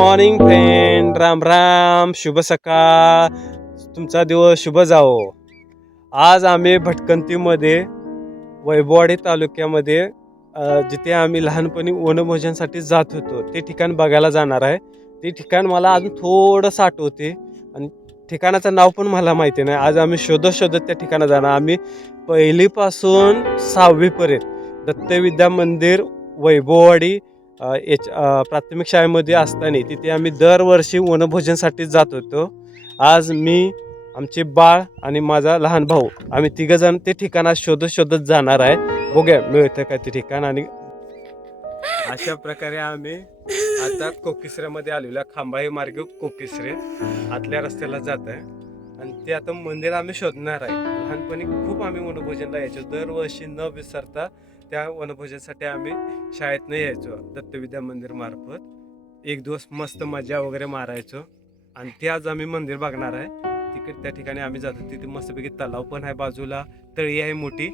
Morning friend Ram Ram शुभ सकाळ. तुमचा दिवस शुभ जावो. आज आम्ही भटकंतीमध्ये वैभवाडी तालुक्यामध्ये जिथे आम्ही लहानपणी वनभोजनसाठी जात होतो ते ठिकाण बघायला जाणार आहे. ते ठिकाण मला अजून थोडंसं आठवते आणि ठिकाणाचं नाव पण मला माहिती नाही. आज आम्ही शोधत शोधत त्या ठिकाणा जाणार. आम्ही पहिलीपासून सहावीपर्यंत दत्तविद्या मंदिर वैभववाडी याच प्राथमिक शाळेमध्ये असताना तिथे आम्ही दरवर्षी वनभोजनसाठी जात होतो. आज मी आमचे बाळ आणि माझा लहान भाऊ आम्ही तिघंजण ते ठिकाण शोधत शोधत जाणार आहे. बघूया मिळतं का ते ठिकाण आणि अशा प्रकारे आम्ही आता कोकिसऱ्यामध्ये आलेलो खांबाई मार्ग कोकिसरे. आतल्या रस्त्याला जात आहे. आणि ते आता मंदिर आम्ही शोधणार आहे. लहानपणी खूप आम्ही वनभोजनला यायचो. दरवर्षी न विसरता त्या वनभोजनासाठी आम्ही शाळेतनं यायचो दत्तविद्या मंदिर मार्फत. एक दिवस मस्त मजा वगैरे मारायचो. आणि ते आज आम्ही मंदिर बघणार आहे. तिकडे त्या ठिकाणी आम्ही जातो. तिथे मस्तपैकी तलाव पण आहे बाजूला तळी आहे मोठी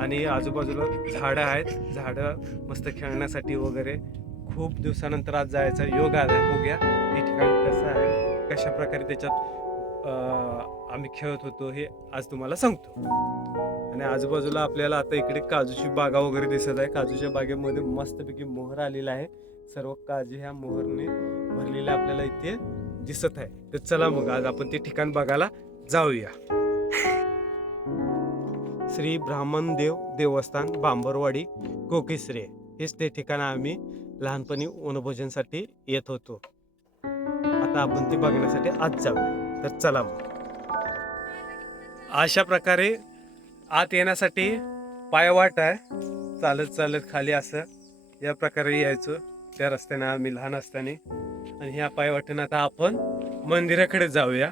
आणि आजूबाजूला झाडं आहेत. झाडं मस्त खेळण्यासाठी वगैरे. खूप दिवसानंतर आज जायचा योग आला बघूया. हे ठिकाण कसं आहे? कशा प्रकारे त्याच्यात आम्ही खेळत होतो हे आज तुम्हाला सांगतो. आणि आजूबाजूला आपल्याला आता इकडे काजूची बागा वगैरे दिसत आहे. काजूच्या बागेमध्ये मस्तपैकी मोहर आलेला आहे. सर्व काजू ह्या मोहरने भरलेल्या आपल्याला इथे दिसत आहे. तर चला मग आज आपण ते ठिकाण बघायला जाऊया. श्री ब्राह्मण देव देवस्थान बांबरवाडी कोकिसरे. हेच ते ठिकाण आम्ही लहानपणी वनभोजनसाठी येत होतो. आता आपण ते बघण्यासाठी आज जाऊया. तर चला मग. अशा प्रकारे आत येण्यासाठी पायवाट आहे. चालत चालत खाली असं या प्रकारे यायचो. त्या रस्त्याने आम्ही लहान असताना. आणि ह्या पायवाटेनं आता आपण मंदिराकडे जाऊया.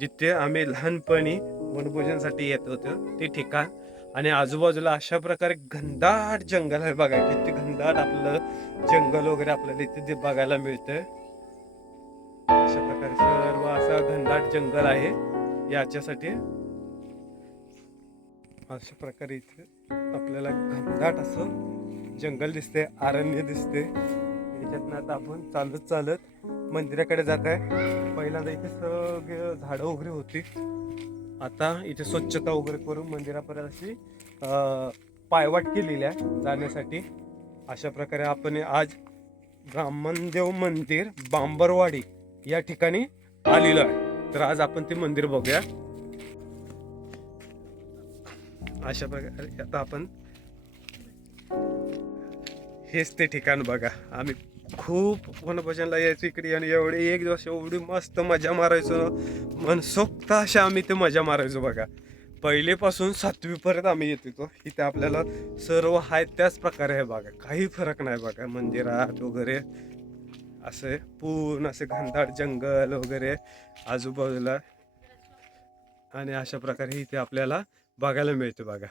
जिथे आम्ही लहानपणी वनभोजनसाठी येत होतो. ते ठिकाण. आणि आजूबाजूला अशा प्रकारे घनदाट जंगल आहे बघा. किती घनदाट आपलं जंगल वगैरे आपल्याला इथे ते बघायला मिळतंय. अशा प्रकारे सर्व असं घनदाट जंगल आहे. याच्यासाठी अशा प्रकारे इथे आपल्याला घनदाट असं जंगल दिसते आरण्य दिसते. याच्यातनं आता आपण चालत चालत मंदिराकडे जात आहे. पहिल्यांदा इथे सगळे झाडं वगैरे होती. आता इथे स्वच्छता वगैरे करून मंदिरापर्यंत अशी पायवाट केलेली आहे जाण्यासाठी. अशा प्रकारे आपण आज ब्राह्मणदेव मंदिर बांबरवाडी या ठिकाणी आलेलो आहे. तर आज आपण ते मंदिर बघूया. अशा प्रकारे आता आपण हेच ते ठिकाण बघा. आम्ही खूप वनभोजनला यायचो इकडे आणि एवढे एक दिवस एवढी मस्त मजा मारायचो. मनसोक्त अशा आम्ही ते मजा मारायचो बघा. पहिलेपासून सातवीपर्यंत आम्ही येत होतो. इथे आपल्याला सर्व आहे त्याच प्रकारे आहे बघा. काही फरक नाही बघा. मंदिरात वगैरे असे पूर्ण असे घनदाट जंगल वगैरे आजूबाजूला. आणि अशा प्रकारे इथे आपल्याला बघायला मिळते बघा.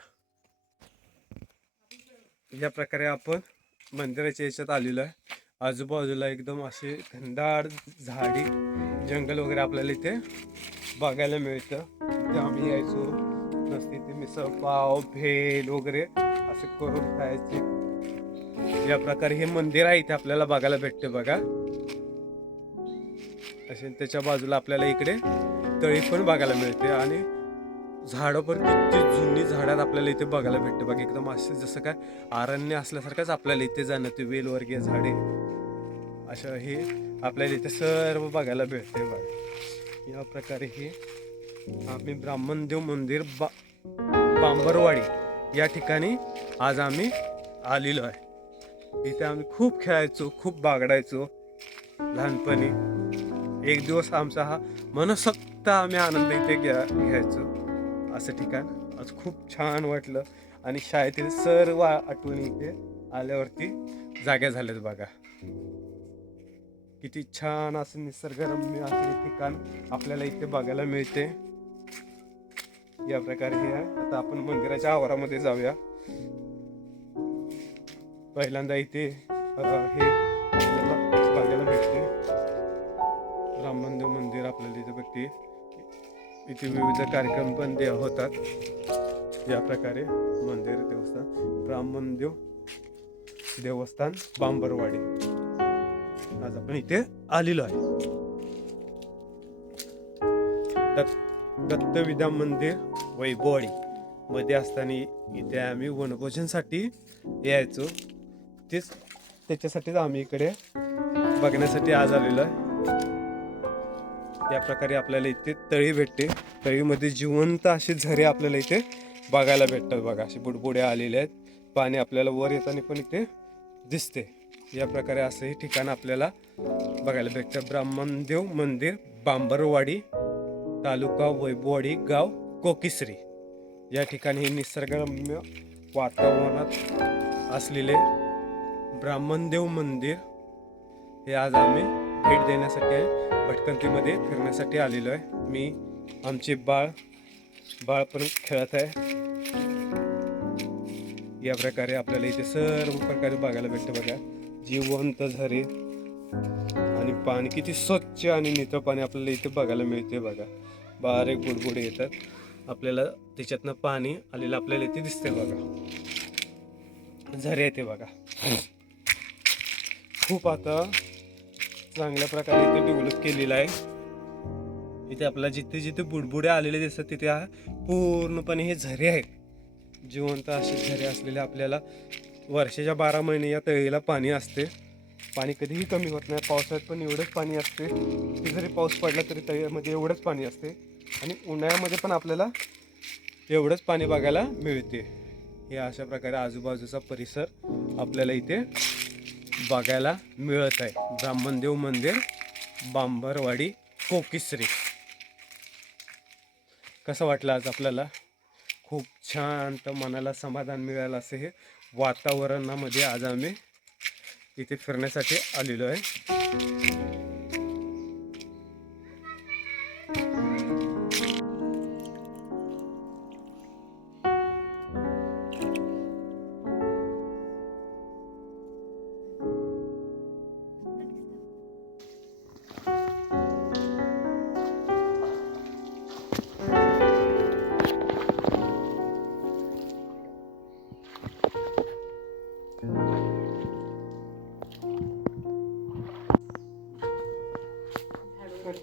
या प्रकारे आपण मंदिराच्या याच्यात आलेलो आहे. आजूबाजूला एकदम असे घनदाट झाडी जंगल वगैरे आपल्याला इथे बघायला मिळतं. ते आम्ही यायचो नसते ते मिसळ पाव भेल वगैरे असे करून खायचे. या प्रकारे हे मंदिर आहे इथे आपल्याला बघायला भेटते बघा. असे त्याच्या बाजूला आपल्याला इकडे तळी पण बघायला मिळते आणि झाडं पण किती जुनी झाडात आपल्याला इथे बघायला भेटते. बघा एकदम असे जसं काय आरण्य असल्यासारखंच आपल्याला इथे जाणं ते वेलवर्गीय झाडे. अशा हे आपल्याला इथे सर्व बघायला भेटते बघा. या प्रकारे हे आम्ही ब्राह्मणदेव मंदिर बा बांबरवाडी या ठिकाणी आज आम्ही आलेलो आहे. इथे आम्ही खूप खेळायचो खूप बागडायचो लहानपणी. एक दिवस आमचा हा मनसक्त आम्ही आनंद इथे घ्या घ्यायचो. असं ठिकाण. आज खूप छान वाटलं. आणि शाळेतील सर्व आठवणी इथे आल्यावरती जाग्या झाल्यात बघा. किती छान असं निसर्गरम्य असं ठिकाण आपल्याला इथे बघायला मिळते. या प्रकारे हे आहे. आता आपण मंदिराच्या आवारामध्ये जाऊया. पहिल्यांदा इथे हे आपल्याला बघायला भेटते राममंदिर मंदिर आपल्याला इथे भेटते इथे विविध कार्यक्रम पण दे होतात. या प्रकारे मंदिर देवस्थान ब्राह्मणदेव देवस्थान बांबरवाडी. आज आपण इथे आलेलो आहे. दत्त दत्त विद्या मंदिर वैभववाडी. मध्ये असताना इथे आम्ही वनभोजनसाठी यायचो. तेच त्याच्यासाठीच आम्ही इकडे बघण्यासाठी आज आलेलो आहे. या प्रकारे आपल्याला इथे तळी भेटते. तळीमध्ये जिवंत असे झरे आपल्याला इथे बघायला भेटतात बघा. असे बुडबुड्या आलेले आहेत. पाणी आपल्याला वर येताना पण इथे दिसते. या प्रकारे असं हे ठिकाण आपल्याला बघायला भेटतं. ब्राह्मणदेव मंदिर बांबरवाडी तालुका वैभववाडी गाव कोकिसरी. या ठिकाणी हे निसर्गरम्य वातावरणात असलेले ब्राह्मणदेव मंदिर हे आज आम्ही भेट देण्यासाठी आहे. भटकंतीमध्ये फिरण्यासाठी आलेलो आहे. मी आमचे बाळ बाळ पण खेळत आहे. या प्रकारे आपल्याला इथे सर्व प्रकारे बघायला भेटतं बघा. जिवंत झरे आणि पाणी किती स्वच्छ आणि नितळ पाणी आपल्याला इथे बघायला मिळते बघा. बारीक बुडबुडे येतात. आपल्याला त्याच्यातनं पाणी आलेलं आपल्याला इथे दिसते बघा. झरे येते बघा. खूप आता चांगल्या प्रकारे इथे डेव्हलप केलेलं आहे. इथे आपल्याला जिथे जिथे बुडबुडे आलेले दिसतात तिथे हा पूर्णपणे हे झरे आहेत. जिवंत असे झरे असलेले आपल्याला वर्षाच्या बारा महिने या तळीला पाणी असते. पाणी कधीही कमी होत नाही पावसाळ्यात पण एवढंच पाणी असते. किती जरी पाऊस पडला तरी तळ्यामध्ये एवढंच पाणी असते. आणि उन्हाळ्यामध्ये पण आपल्याला एवढंच पाणी बघायला मिळते. हे अशा प्रकारे आजूबाजूचा परिसर आपल्याला इथे बघायला मिळत आहे ब्राह्मणदेव मंदिर बांबरवाडी कोकिसरी. कसं वाटलं आज आपल्याला? खूप शांत मनाला समाधान मिळालं असं हे वातावरणामध्ये आज आम्ही इथे फिरण्यासाठी आलेलो आहे.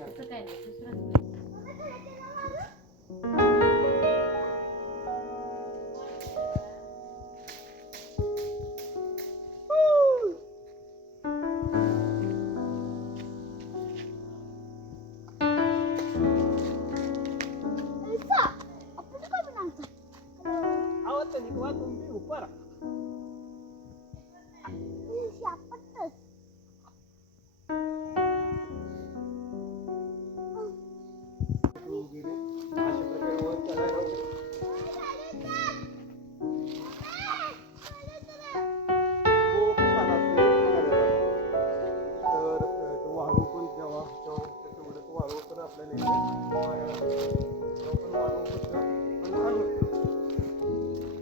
तसं काय नाही दुसरंच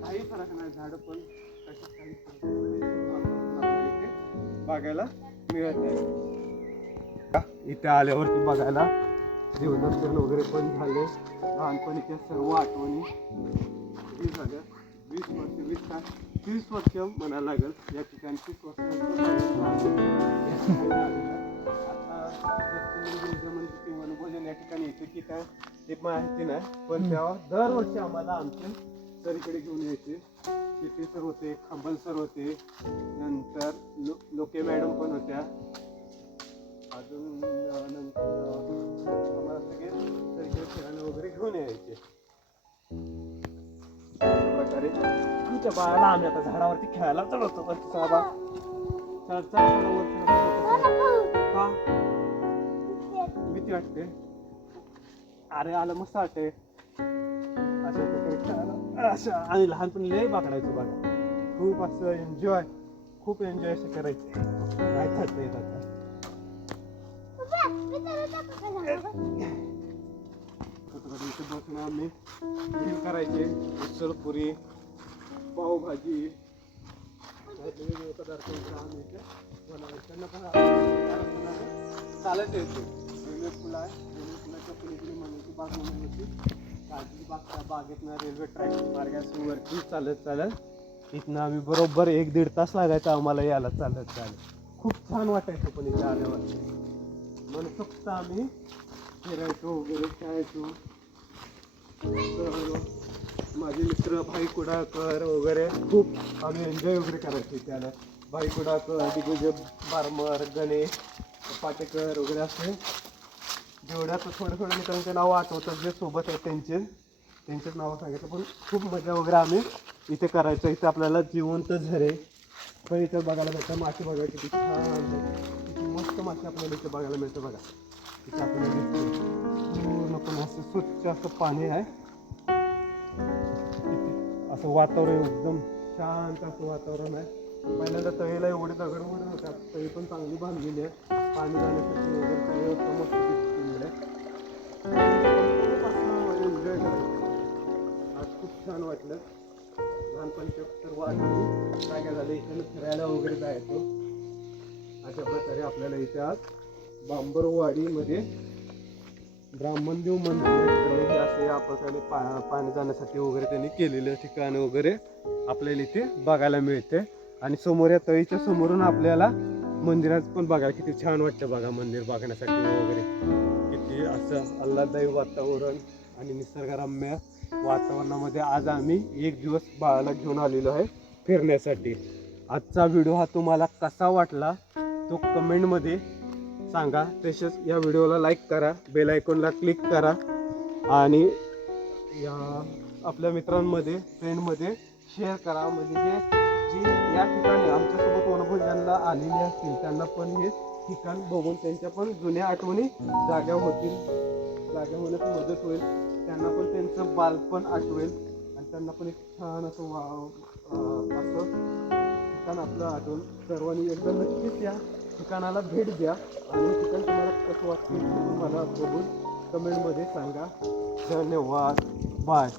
काही फरक नाही झाडं पण तसेच काही बघायला मिळत नाही. इथे आल्यावरती बघायला जीवनदर्शन वगैरे पण झाले लहानपणीच्या सर्व आठवणी झाल्या. वीस वर्ष वीस काय? तीस वर्ष म्हणायला लागेल. या ठिकाणी तीस वर्ष वनभोजन या ठिकाणी येते की काय ते माहिती नाही पण तेव्हा दरवर्षी आम्हाला आमचे सरीकडे घेऊन यायचे शेती सर होते खंबल सर होते नंतर लो लोके मॅडम पण होत्या अजून नंतर आम्हाला सगळे सरीकडे फिरायला वगैरे घेऊन यायचे प्रकारे आमच्या बाळाला आम्ही आता झाडावरती खेळायला चढवतो वरती साबा चल चल भीती वाटते. अरे आलं मस्त वाटते अशा प्रकारे अशा आणि लहानपणी लय बाकडायचो बघा. खूप असं एन्जॉय खूप एन्जॉय असं करायचे. काय थरता येत आता? कटकटी इथे बसून आम्ही. करायचे. उसळ पुरी पावभाजी. असे वेगवेगळे पदार्थ आम्ही बनवायचे. त्यांना पण चालत येते रेल्वे फुलं आहे. रेल्वे पुलाच्या पलीकडे म्हणायची बाग म्हणायची काजली बाग त्या बागेतनं रेल्वे ट्रॅक मार्गाशी वरती चालत चालत इथनं आम्ही बरोबर एक दीड तास लागायचा आम्हाला यायला चालत चालत. खूप छान वाटायचं पण इथे आल्यावर. मनसोक्त आम्ही फिरायचो वगैरे खेळायचो. माझे मित्र भाई कुडाकर वगैरे खूप आम्ही एन्जॉय वगैरे करायचो इथे आल्या भाई कुडाकर दिग्विजय बारमर गणेश पाटेकर वगैरे असे जेवढ्या थोडं थोडं मित्रांचे नाव आठवतात जे सोबत आहेत त्यांचे त्यांचेच नावं सांगितलं. पण खूप मजा वगैरे आम्ही इथे करायचो. इथे आपल्याला जिवंत झरे. पण इथं बघायला भेटतं मासे बघायची किती छान किती मस्त मासे आपल्याला इथे बघायला मिळतं बघा. इथे आपल्याला पूर्ण पण असं स्वच्छ असं पाणी आहे. असं वातावरण एकदम शांत असं वातावरण आहे. पहिल्यांदा तळीला एवढे दगड वगैरे होतात तळी पण चांगली बांधलेली आहे. पाणी जाण्यासाठी वगैरे छान वाटलं. लहानपणीच्या सर्व आठवणी काय झालं? इथे फिरायला वगैरे जायचो. अशा प्रकारे आपल्याला इथे आज बांबरवाडीमध्ये ब्राह्मणदेव मंदिर आहे. असे या प्रकारे पा पाणी जाण्यासाठी वगैरे त्यांनी केलेलं ठिकाण वगैरे आपल्याला इथे बघायला मिळते आणि समोर या तळीच्या समोरून आपल्याला मंदिरात पण बघा किती छान वाटतं बघा मंदिर बघण्यासाठी वगैरे. किती असं आल्हाददायी वातावरण आणि निसर्गरम्य वातावरणामध्ये आज आम्ही एक दिवस बाळाला घेऊन आलेलो आहे फिरण्यासाठी. आजचा व्हिडिओ हा तुम्हाला कसा वाटला तो कमेंटमध्ये सांगा. तसेच या व्हिडिओला लाईक करा बेल आयकॉनला क्लिक करा. आणि या आपल्या मित्रांमध्ये फ्रेंडमध्ये शेअर करा. म्हणजे जे जी या ठिकाणी आमच्यासोबत वनभोज ज्यांना आलेले असतील त्यांना पण हे ठिकाण बघून त्यांच्या पण जुन्या आठवणी जाग्या होतील जाग्या होण्यास मदत होईल. त्यांना पण त्यांचं बालपण आठवेल आणि त्यांना पण एक छान असं वा असं ठिकाण आपलं आठवेल. सर्वांनी एकदा नक्कीच या ठिकाणाला भेट द्या आणि ठिकाण तुम्हाला कसं वाटते मला बघून कमेंटमध्ये सांगा. धन्यवाद. बाय.